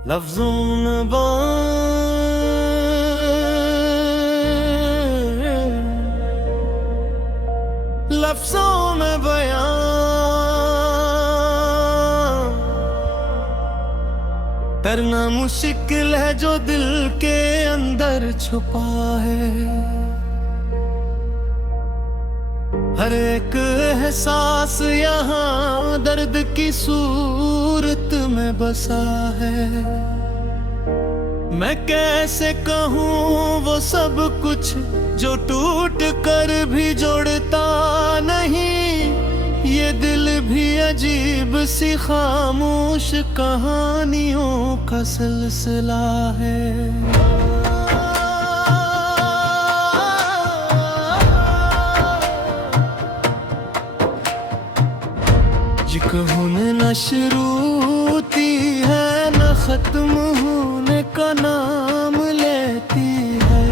लफ्जों में लफ्जों में बयां करना मुश्किल है जो दिल के अंदर छुपा है। हर एक एहसास यहाँ दर्द की सूरत में बसा है। मैं कैसे कहूँ वो सब कुछ जो टूट कर भी जोड़ता नहीं। ये दिल भी अजीब सी खामोश कहानियों का सिलसिला है। ये कहूँ न शुरू होती है न खत्म होने का नाम लेती है।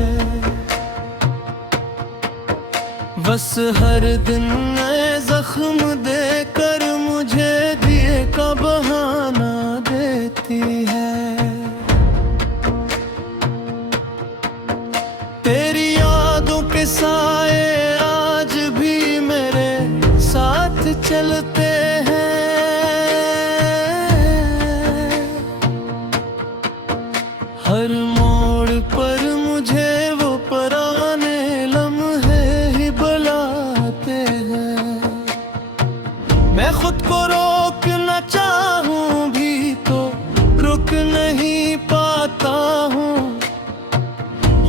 बस हर दिन नए जख्म देकर मुझे दिए का बहाना देती है। तेरी यादों के साए आज भी मेरे साथ चलते हैं। हर मोड़ पर मुझे वो पुराने लम्हे ही बुलाते हैं। मैं खुद को रोकना चाहूं भी तो रुक नहीं पाता हूँ।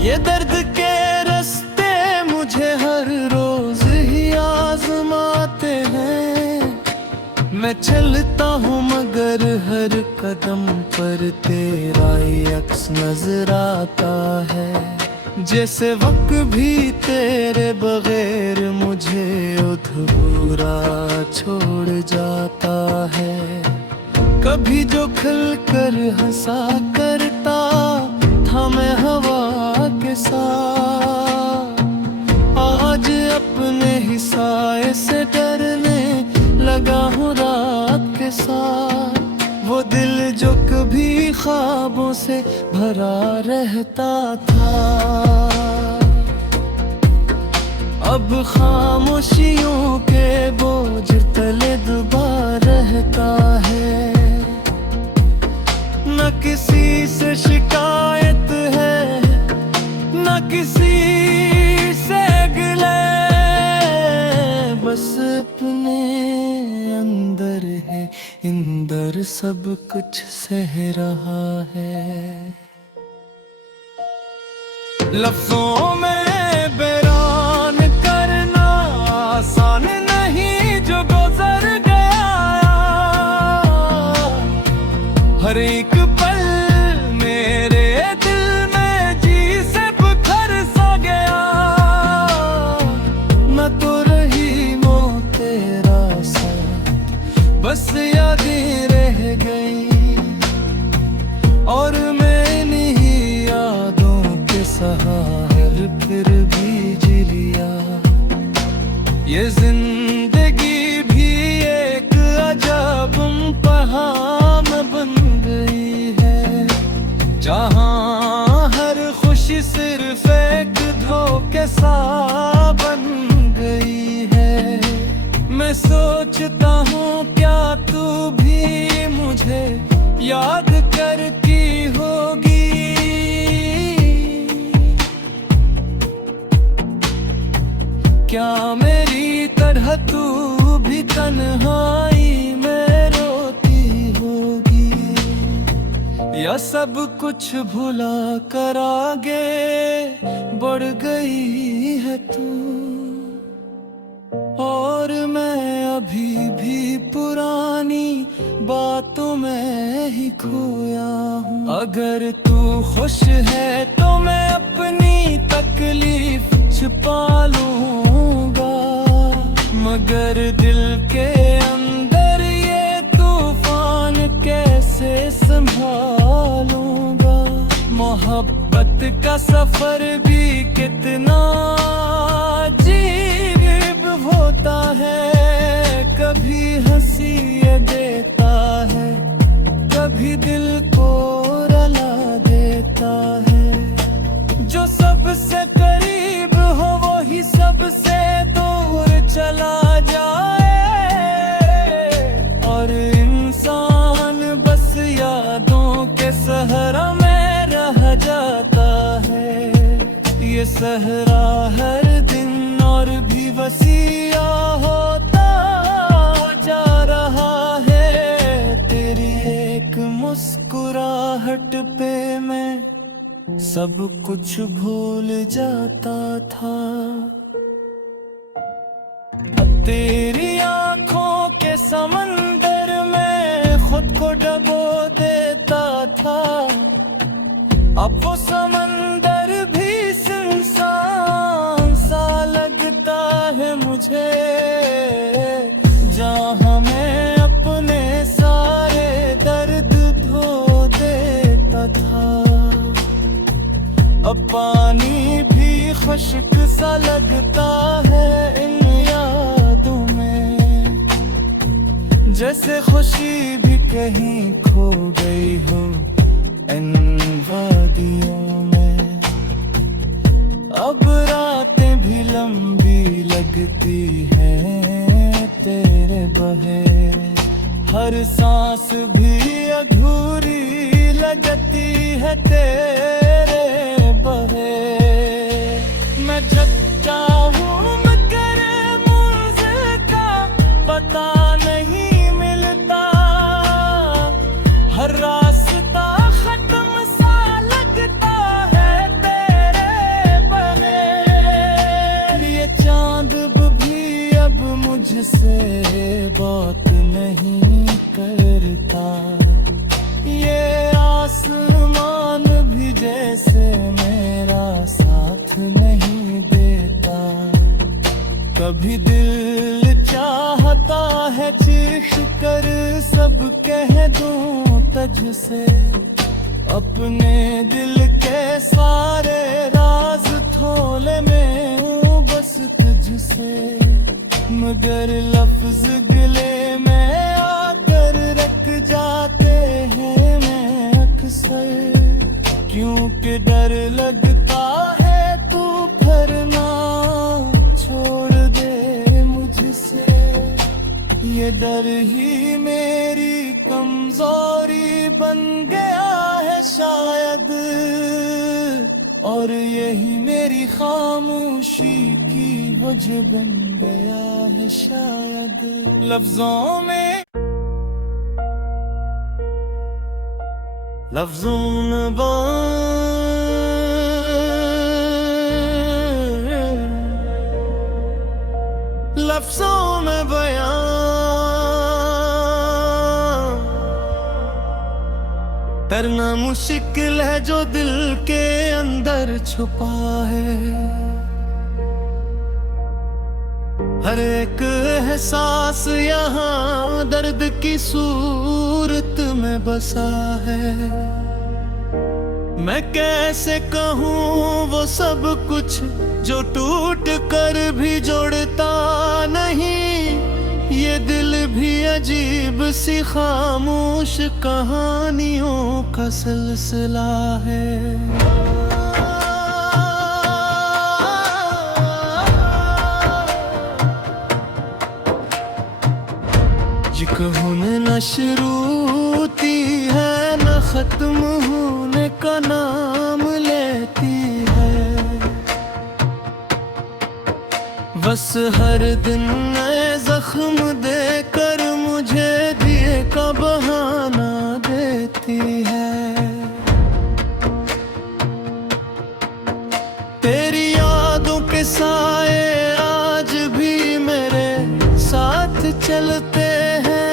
ये दर्द के रास्ते मुझे हर रोज ही आजमाते हैं। मैं चलता हूँ मगर हर कदम पर तेरा ही अक्स नजर आता है। जैसे वक्त भी तेरे बगैर मुझे अधूरा छोड़ जाता है। कभी जो खिल कर हंसा करता था मैं हवा के साथ, आज अपने ही साए से डरने लगा हूँ रात के साथ। वो दिल जो कभी ख्वाबों से भरा रहता था अब खामोशियों के बोझ तले दबा रहता है। न किसी से शिकायत है न किसी से गिले, बस अपने अंदर है इंदर सब कुछ सह रहा है। लफ्जों में बयान करना आसान नहीं जो गुजर गया। हर एक पल मेरे दिल में जी से बिखर सा गया। न तो रही मोह तेरा साथ बस यादें रह गई, और मैं इन्हीं यादों के सहारे फिर भी जी लिया। ये जिंदगी भी एक अजब पहाड़ बन गई है, जहाँ हर खुशी सिर्फ एक धोखे सा बन गई है। मैं सोचता हूँ क्या तू भी मुझे याद करती होगी। क्या मेरी तरह तू भी तन्हाई में रोती होगी, या सब कुछ भुला कर आगे बढ़ गई है तू। और मैं अभी भी पुरानी बातों में ही खोया हूँ। अगर तू खुश है तो मैं अपनी तकलीफ छिपा लूंगा, मगर दिल के अंदर ये तूफान कैसे संभालूंगा। मोहब्बत का सफर भी कितना अजीब होता है, कभी हंसी ये देता है कभी दिल को ये सहरा हर दिन और भी वसीया होता जा रहा है। तेरी एक मुस्कुराहट पे मैं सब कुछ भूल जाता था। तेरी आंखों के समंदर में खुद को डबो देता था। अब वो समंदर भी सुनसान सा लगता है मुझे, जहाँ मैं अपने सारे दर्द धो देता था। अब पानी भी खुश्क सा लगता है इन यादों में, जैसे खुशी भी कहीं खो गई हो इन वादियों में। अब रातें भी लंबी लगती हैं तेरे बहे, हर सांस भी अधूरी लगती है तेरे बहे। मैं जब चाहूँ मगर मंज़िल का पता नहीं मिलता। हर रास्ता खत्म सा लगता है तेरे बगैर। ये चांद भी अब मुझसे बात नहीं करता। ये आसमान भी जैसे मेरा साथ नहीं देता। कभी दिल चाहता है चीख कर सब कह दूं तुझसे, अपने दिल के सारे राज थोले में हूँ बस तुझसे। मगर लफ्ज गिले में आकर रख जाते हैं मैं अक्सर, क्योंकि डर लगता है तू फिर ना छोड़ दे मुझसे। ये डर ही मेरी कमजोरी बन गया है शायद, और यही मेरी खामोशी की वजह बन गया है शायद। लफ्जों में लफ्जों में लफ्जों में बयां करना मुश्किल है जो दिल के अंदर छुपा है। हर एक एहसास यहाँ दर्द की सूरत में बसा है। मैं कैसे कहूँ वो सब कुछ जो टूट कर भी जोड़ता नहीं। ये दिल भी अजीब सी खामोश कहानियों का सिलसिला है। ये कहूँ न शुरू होती है न खत्म होने का नाम लेती है। बस हर दिन नए जख्म देकर मुझे दिए का बहाना देती है। तेरी यादों के साए आज भी मेरे साथ चलते हैं।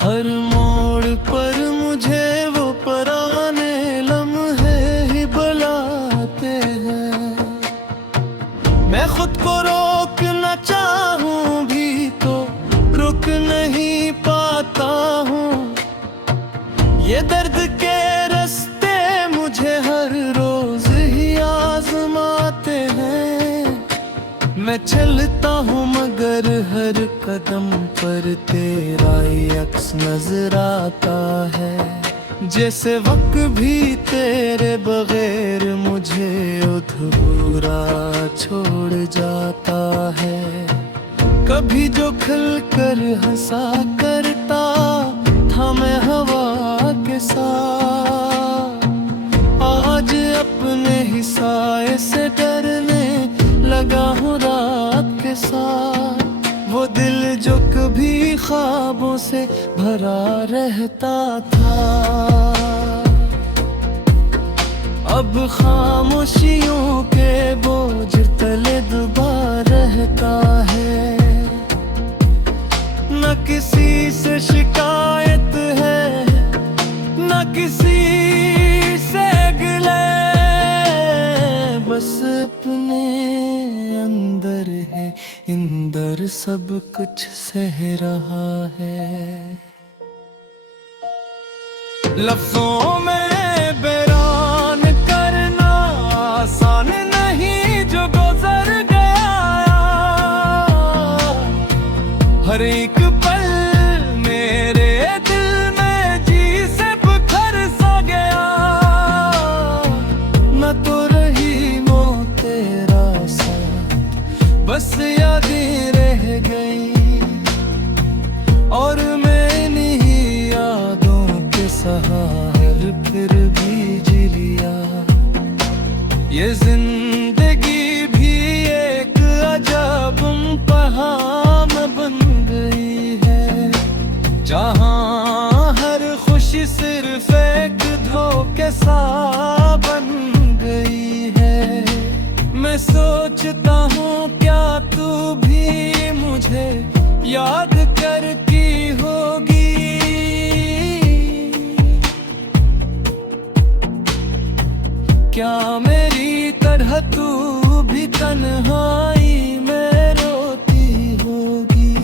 हर मोड़ पर मुझे वो पुराने लम्हे ही बुलाते हैं। मैं खुद को रोकना चाहूं भी तो रुक नहीं पाता हूँ। ये दर्द के रास्ते मुझे हर रोज ही आजमाते हैं। मैं चलता हूँ मगर हर कदम पर तेरा ही अक्स नजर आता है। जैसे वक्त भी तेरे बगैर मुझे अधूरा छोड़ जाता है। कभी जो खिलकर हंसा करता था मैं हवा के साथ, साथ, वो दिल जो कभी ख्वाबों से भरा रहता था, अब खामोशियों के बोझ तले दबा रहता है। न किसी से शिकायत है, न किसी से गिले, बस अपने अंदर है, इंदर सब कुछ सह रहा है। लफ्जों में बयान करना आसान नहीं जो गुजर गया, हर एक पल मेरे दिल में जी से बिखर सा गया। न तो रही वो तेरा साथ, बस यादें रह गई, और मैंने यादों के सहारे फिर भी जी लिया। ये जिंदगी भी एक अजब पहाड़ बन गई है, जहाँ हर खुशी सिर्फ एक धोखे सा बन गई है। मैं सोचता हूँ क्या तू भी मुझे याद करती होगी, क्या मेरी तरह तू भी तन्हाई में रोती होगी,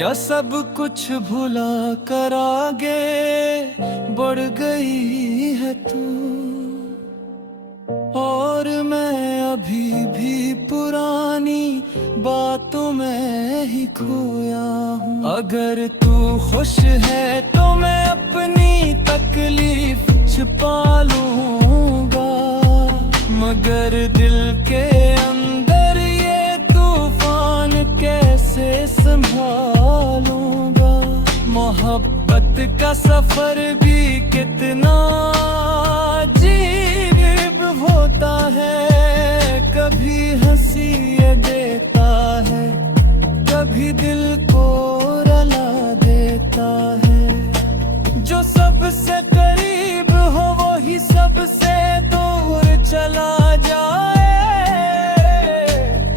या सब कुछ भुला कर आगे बढ़ गई है तू, और मैं अभी भी पुरानी बातों में ही खोया हूँ। अगर तू खुश है तो मैं अपनी तकलीफ छिपा लूंगा, मगर दिल के अंदर ये तूफान कैसे संभालूंगा। मोहब्बत का सफर भी कितना अजीब होता है, कभी हंसी ये देता है, कभी दिल को रुला देता है। जो सबसे करीब हो वो ही सबसे दूर चला जाए,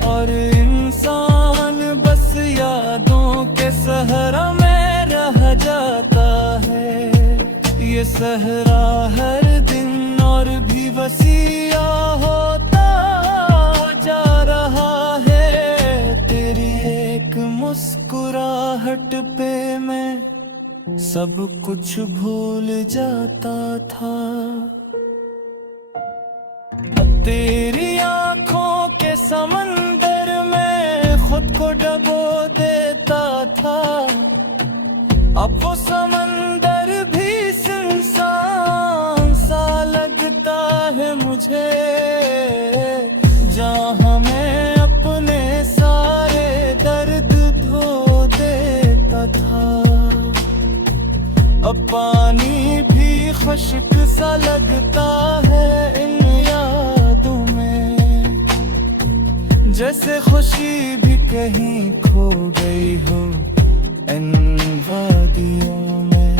और इंसान बस यादों के सहरा में रह जाता है। ये सहरा हर दिन और भी वसीया होता जा रहा है, तेरी एक मुस्कुराहट पे मैं सब कुछ भूल जाता था। तेरी आंखों के समंदर में खुद को डबो देता था, अब वो समंदर भी सुनसान सा लगता है मुझे, जहाँ मैं अपने सारे दर्द धो देता था। अब पानी भी खुश्क सा लगता है इन यादों में, जैसे खुशी भी कहीं खो गई हो इन वादियों में।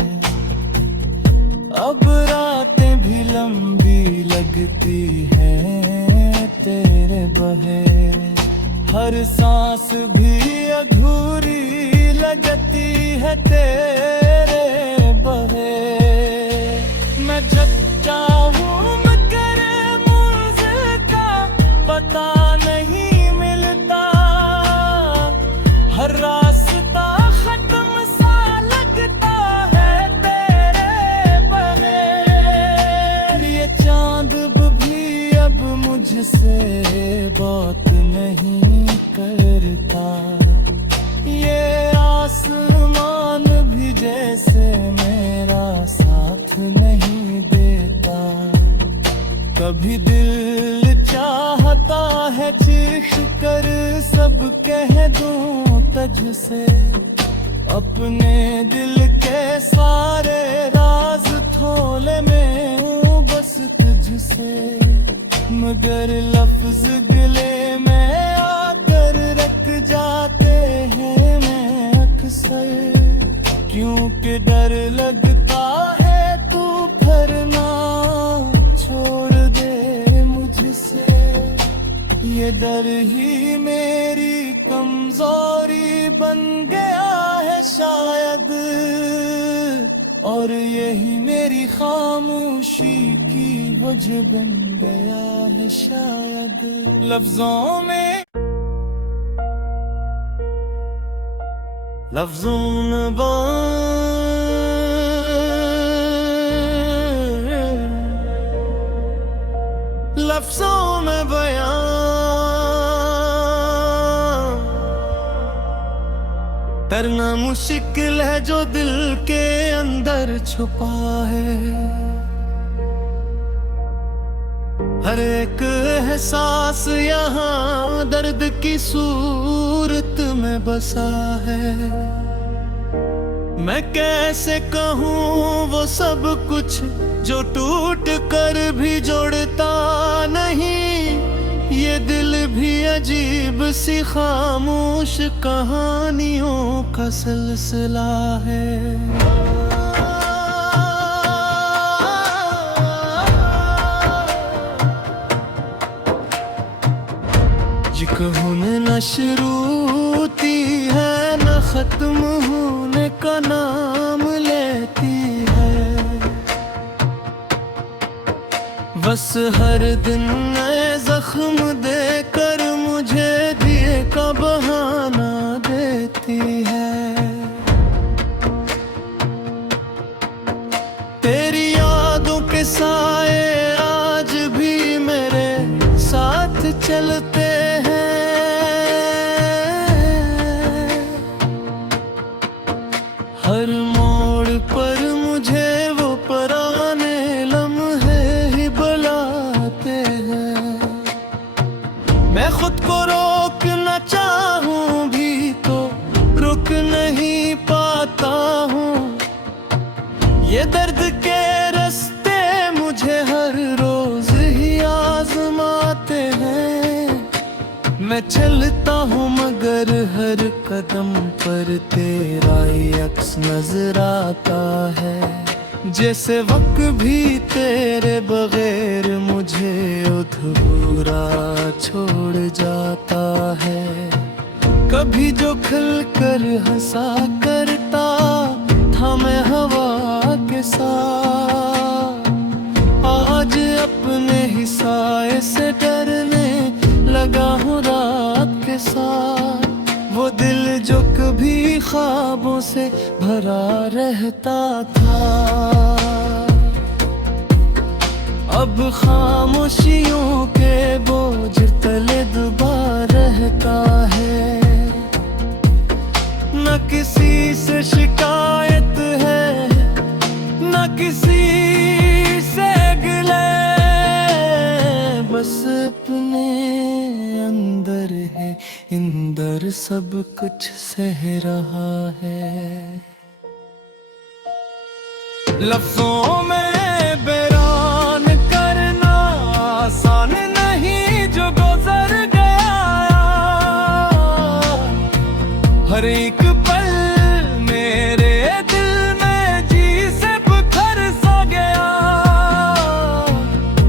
अब रातें भी लंबी लगती हैं तेरे बहेरे, हर सांस भी अधूरी लगती है तेरे बहे। मैं जब चाहूँ मगर मंज़िल का पता नहीं मिलता, हर रास्ता खत्म सा लगता है तेरे बगैर। ये चांद भी अब मुझसे बात नहीं करता, ये आसमान भी जैसे मेरा साथ नहीं देता। कभी दिल चाहता है चीख कर सब कह दूं तुझसे, अपने दिल के सारे राज थोले में हूँ बस तुझसे, मगर लफ्ज गिले में आकर क्योंकि डर लगता है तू फिर ना छोड़ दे मुझसे। ये डर ही मेरी कमजोरी बन गया है शायद, और यही मेरी खामोशी की वजह बन गया है शायद। लफ्जों में लफ्जों में बयां करना मुश्किल है जो दिल के अंदर छुपा है। हर एक एहसास यहाँ दर्द की सूरत में बसा है। मैं कैसे कहूँ वो सब कुछ जो टूट कर भी जोड़ता नहीं। ये दिल भी अजीब सी खामोश कहानियों का सिलसिला है। ये कहूँ न शुरू थी है न खत्म होने का नाम लेती है। बस हर दिन नए जख्म देकर मुझे दिए का बहाना देती है। तेरी यादों के साए आज भी मेरे साथ चलते हैं। हर मोड़ पर मुझे वो पुराने लम्हे ही बुलाते हैं। मैं खुद को रोकना चाहूं भी तो रुक नहीं पाता हूँ। ये दर्द के रास्ते मुझे हर रोज ही आजमाते हैं। मैं चलता हूँ मगर हर कदम पर तेरा ही अक्स नजर आता है। जैसे वक्त भी तेरे बगैर मुझे अधूरा छोड़ जाता है। कभी जो खिलकर हंसा करता था मैं हवा के साथ, आज अपने ही साए से डरने लगा हूँ रात के साथ। वो दिल जो कभी ख्वाबों से भरा रहता था, अब खामोशियों के बोझ तले दबा रहता है। न किसी से शिकायत है न किसी से गिले, बस अपने अंदर है इंदर सब कुछ सह रहा है। लफ्जों में बयान करना आसान नहीं जो गुजर गया। हर एक पल मेरे दिल में जी से बुखर सा गया।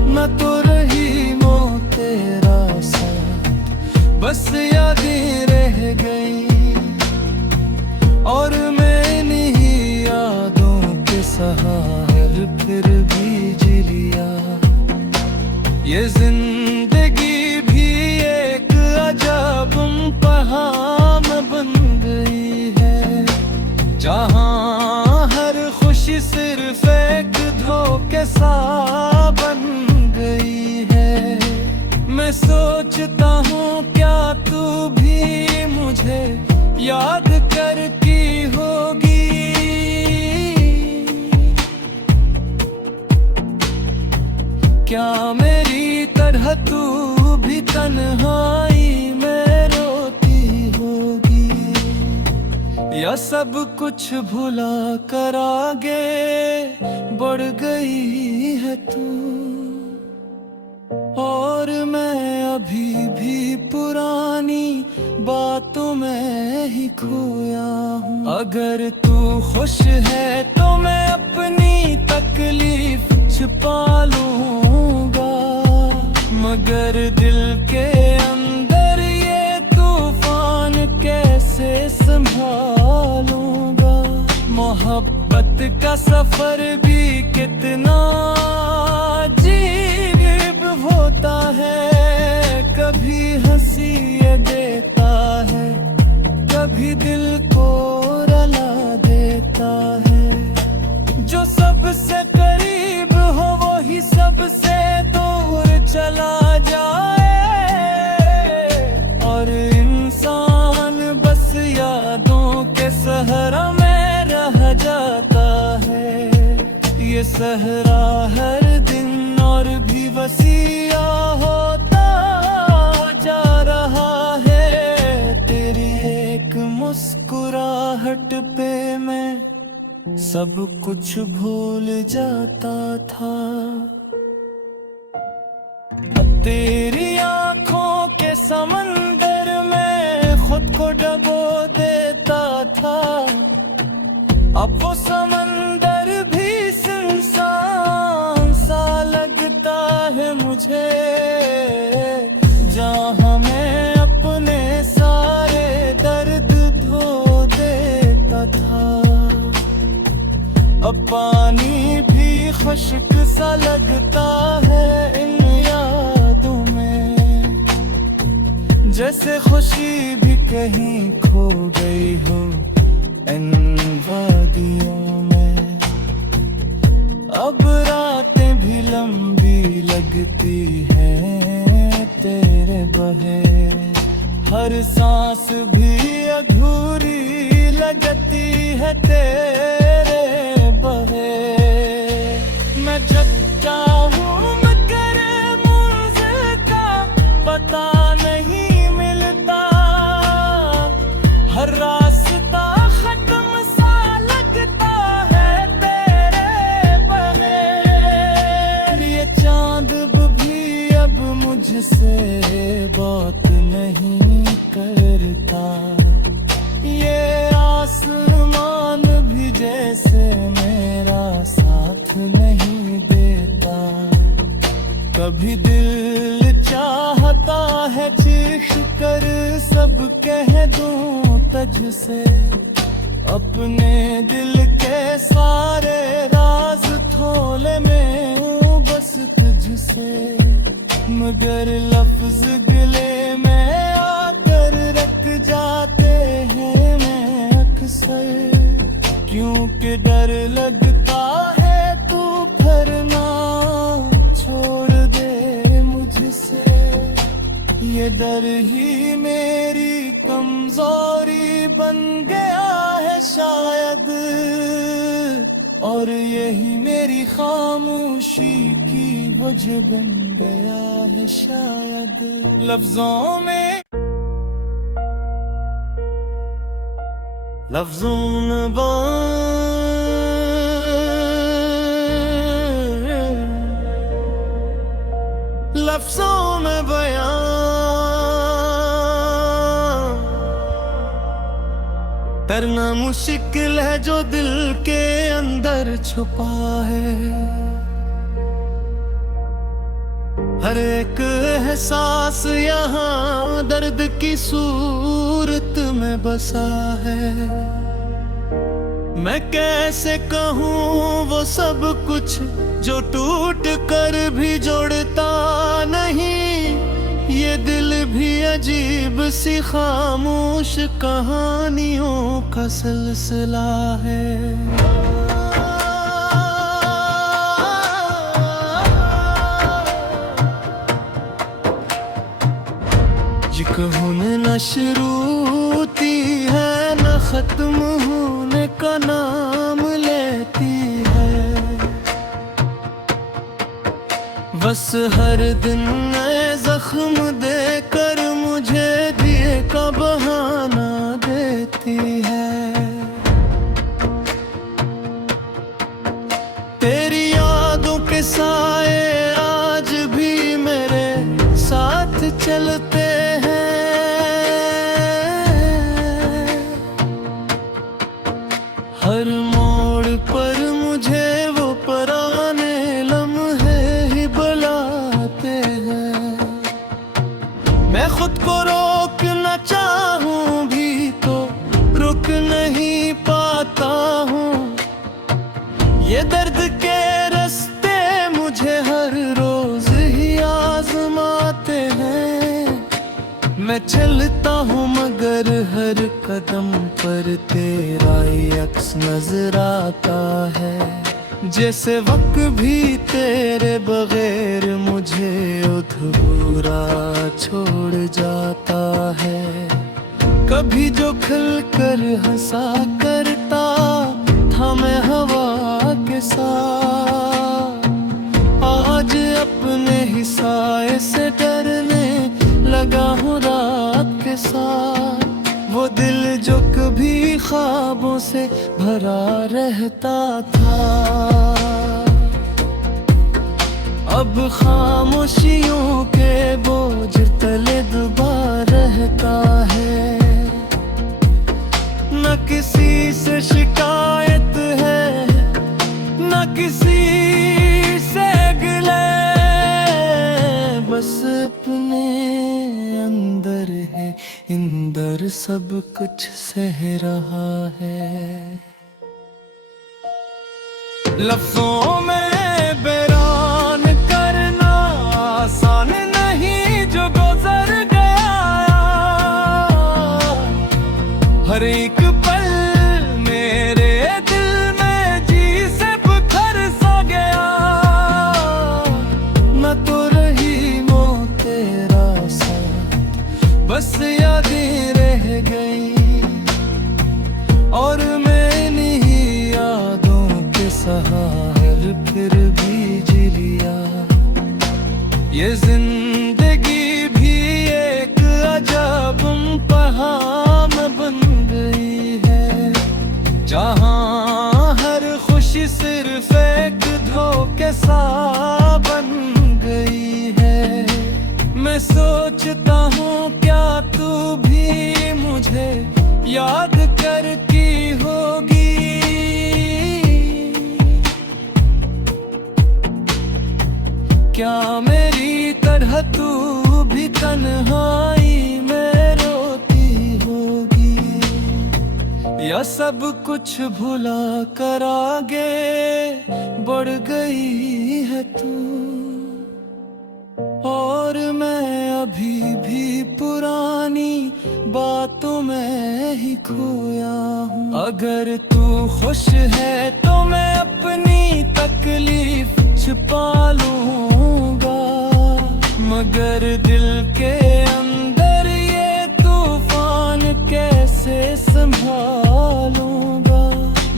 न तो रही वो तेरा साथ, बस यादें रह गई। और मैंने ही यादों के सहारे फिर भी जी लिया। ये जिंदगी भी एक अजब पहाड़ बन गई है, जहाँ हर खुशी सिर्फ एक धोखे सा बन गई है। मैं सोचता हूँ क्या तू भी मुझे याद करती होगी। क्या मेरी तरह तू भी तन्हाई में रोती होगी, या सब कुछ भुला कर आगे बढ़ गई है तू। और मैं अभी भी पुरानी बातों में ही खोया हूँ। अगर तू खुश है तो मैं अपनी तकलीफ छिपा लूंगा, मगर दिल के अंदर ये तूफान कैसे संभालूंगा। मोहब्बत का सफर भी कितना अजीब होता है, कभी हंसी ये देता है, कभी दिल को रुला देता है। जो सबसे करीब हो वो ही सबसे दूर चला जाए, और इंसान बस यादों के सहरा में रह जाता है। ये सहरा हर दिन और भी वसीया होता जा रहा है। तेरी एक मुस्कुराहट पे मैं सब कुछ भूल जाता था। तेरी आंखों के समंदर में खुद को डबो देता था, अब वो समंदर भी सुनसान सा लगता है मुझे, जहाँ मैं अपने सारे दर्द धो देता था। अब पानी भी खुश्क सा लगता है इन यादों में, जैसे खुशी भी कहीं खो गई हो इन वादियों में। अब रातें भी लंबी लगती हैं तेरे बहे, हर सांस भी अधूरी लगती है तेरे बहे। मैं जग चाहूं मगर मुझे का पता नहीं मिलता, हर रास्ता खत्म सा लगता है तेरे बगैर। ये चांद भी अब मुझसे बात नहीं करता, ये आसमान भी जैसे मेरा साथ नहीं देता। कभी दिल चाहता है चीख कर सब कह दूं तुझसे, अपने दिल के सारे राज थोले में हूँ बस तुझसे, मगर लफ्ज गले में आकर रख जाते हैं मैं अक्सर। क्योंकि डर लगता है तू फिर ना छोड़ दे मुझसे, ये डर ही मेरी कमजोरी बन गया है शायद, और यही मेरी खामोशी की वजह बन गया है शायद। लफ्जों में लफ्जों में लफ्जों में बयां करना मुश्किल है जो दिल के अंदर छुपा है। हर एक एहसास यहाँ दर्द की सूरत में बसा है। मैं कैसे कहूँ वो सब कुछ जो टूट कर भी जोड़ता नहीं, ये दिल भी अजीब सी खामोश कहानियों का सिलसिला है। ये कहूँ न शुरूती है न खत्म होने का नाम लेती है, बस हर दिन नए जख्म देकर मुझे दिए का बहाना देती है। तेरी यादों के साए आज भी मेरे साथ चलते हैं, कदम पर तेरा ही अक्स नजर आता है। जैसे वक्त भी तेरे बगैर मुझे अधूरा छोड़ जाता है। कभी जो खिल कर हंसा करता था मैं हवा के साथ, आज अपने ही साए से डरने लगा हूँ रात के साथ। वो दिल जो कभी ख्वाबों से भरा रहता था, अब खामोशियों के बोझ तले दबा रहता है। न किसी से शिकायत है, न किसी से गिले, बस अपने अंदर है इंदर सब कुछ सह रहा है। लफ्जों में बयान करना आसान नहीं जो गुजर गया। हर एक पल मेरे दिल में जी से बुखर सा गया। मैं तो रही वो तेरा साथ, बस यादें रह गई और मैंने ही यादों के सहारे फिर भी जी लिया। ये जिंदगी भी एक अजब पहाड़ बन गई है, जहाँ हर खुशी सिर्फ एक धोखे सा बन गई है। मैं सोचता हूँ क्या तू भी मुझे याद करती होगी। क्या मेरी तरह तू भी तन्हाई में रोती होगी, या सब कुछ भुला कर आगे बढ़ गई है तू। और मैं अभी भी पुरानी बातों में ही खोया हूँ। अगर तू खुश है तो मैं अपनी तकलीफ छुपा लूंगा, मगर दिल के अंदर ये तूफान कैसे संभालूंगा।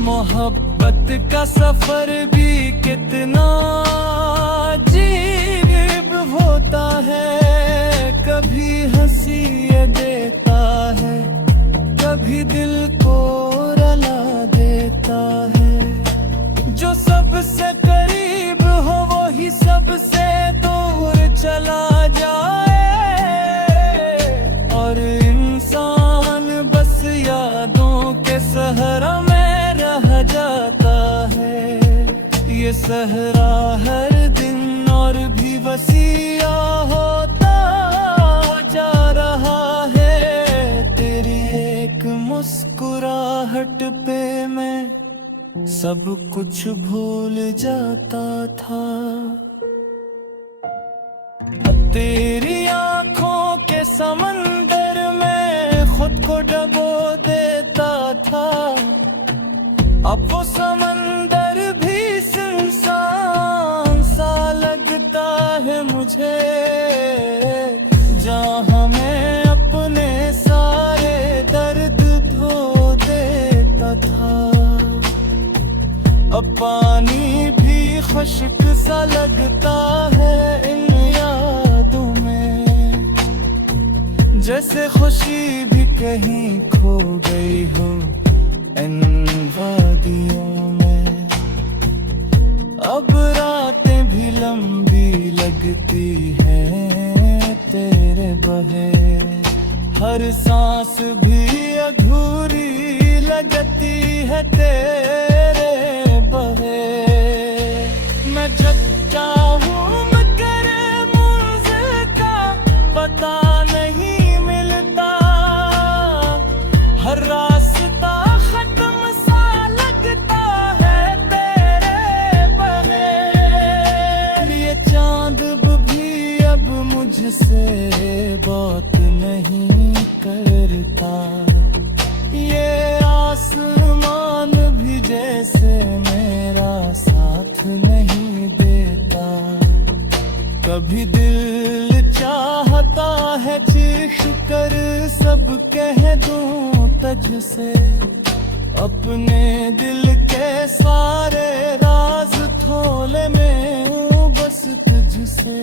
मोहब्बत का सफर भी कितना अजीब होता है, कभी हंसी ये देता है, कभी दिल को रुला देता है। जो सबसे करीब हो वो ही सबसे दूर चला जाए, और इंसान बस यादों के सहरा में रह जाता है। ये सहरा हर दिन और भी वसीया होता जा रहा है। तेरी एक मुस्कुराहट पे मैं सब कुछ भूल जाता था। तेरी आंखों के समंदर में खुद को डबो देता था, अब वो समंदर भी सुनसान सा लगता है मुझे। जहाँ मैं अपने सारे दर्द धो देता था, अब पानी भी खुश्क सा लगता है इन यादों में। जैसे खुशी भी कहीं खो गई हो इन वादियों में। अब रातें भी लंबी लगती हैं तेरे बहे, हर सांस भी अधूरी लगती है तेरे बहे। मैं जग चाहूँ मगर मुझे का पता नहीं मिलता, हर रास्ता खत्म सा लगता है तेरे बगैर। ये चांद भी अब मुझसे बात नहीं करता, दूं तुझसे, अपने दिल के सारे राज थोले में हूँ बस तुझसे।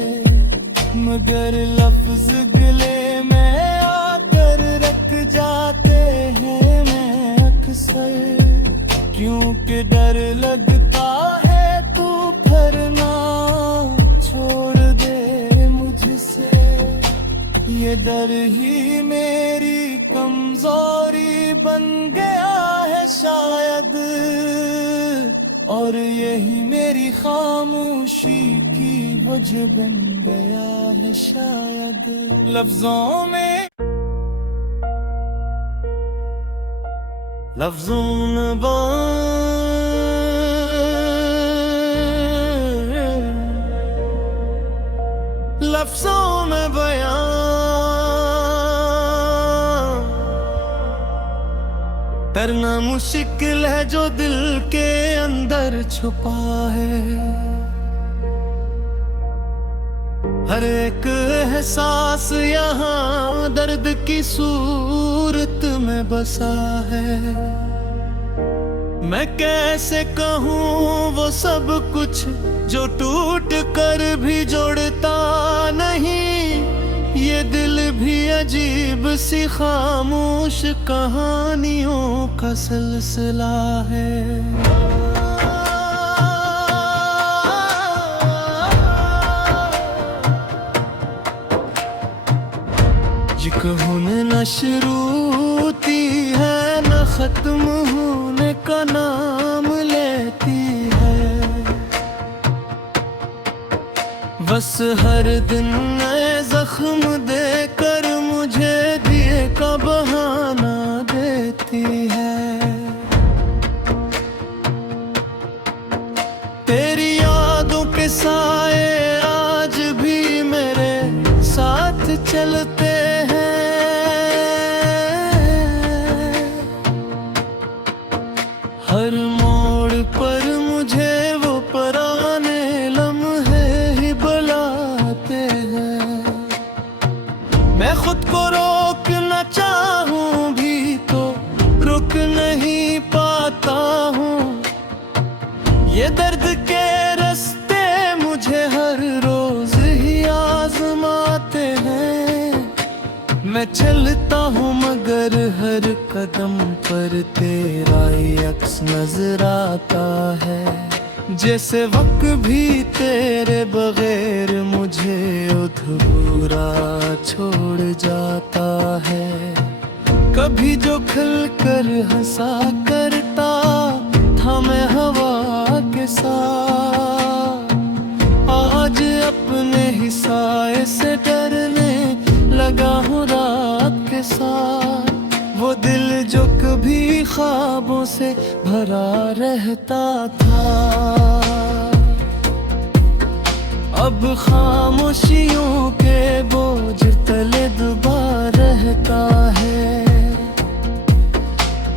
मगर लफ्ज गले में आकर रख जाते हैं मैं अक्सर, क्योंकि डर लगता है तू फिर ना छोड़ दे मुझसे। ये डर ही मेरी कमजोरी बन गया है शायद, और यही मेरी खामोशी की वजह बन गया है शायद। लफ्जों में लफ्जों में लफ्जों में बयां करना मुश्किल है जो दिल के अंदर छुपा है। हर एक एहसास यहाँ दर्द की सूरत में बसा है। मैं कैसे कहूँ वो सब कुछ जो टूट कर भी जोड़ता नहीं। ये दिल भी अजीब सी खामोश कहानियों का सिलसिला है। ये कहूँ न शुरू होती है न खत्म होने का नाम लेती है। बस हर दिन नए जख्म देकर मुझे दिए का बहाना देती है। तेरी यादों के साए आज भी मेरे साथ चलते हैं। हर मोड़ पर मुझे वो पुराने लम्हे ही बुलाते हैं। मैं खुद को रोकना चाहूं भी तो रुक नहीं पाता हूँ। ये दर्द के रास्ते मुझे हर रोज ही आजमाते हैं। मैं चलता हूँ मगर हर कदम पर तेरा ही अक्स नजर आता है। जैसे वक्त भी तेरे बगैर मुझे अधूरा छोड़ जाता है। कभी जो खिल कर हंसा करता था मैं हवा के साथ, आज अपने ही साए से डरने लगा हूँ रात के साथ। वो दिल जो कभी ख्वाबों से भरा रहता था, अब खामोशियों के बोझ तले दबा रहता है।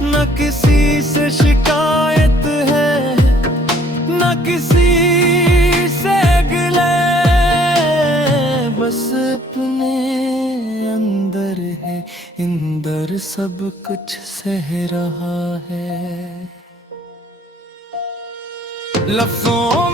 न किसी से शिकायत है न किसी से गिले, बस अपने अंदर है इंदर सब कुछ सह रहा है। लफ्जों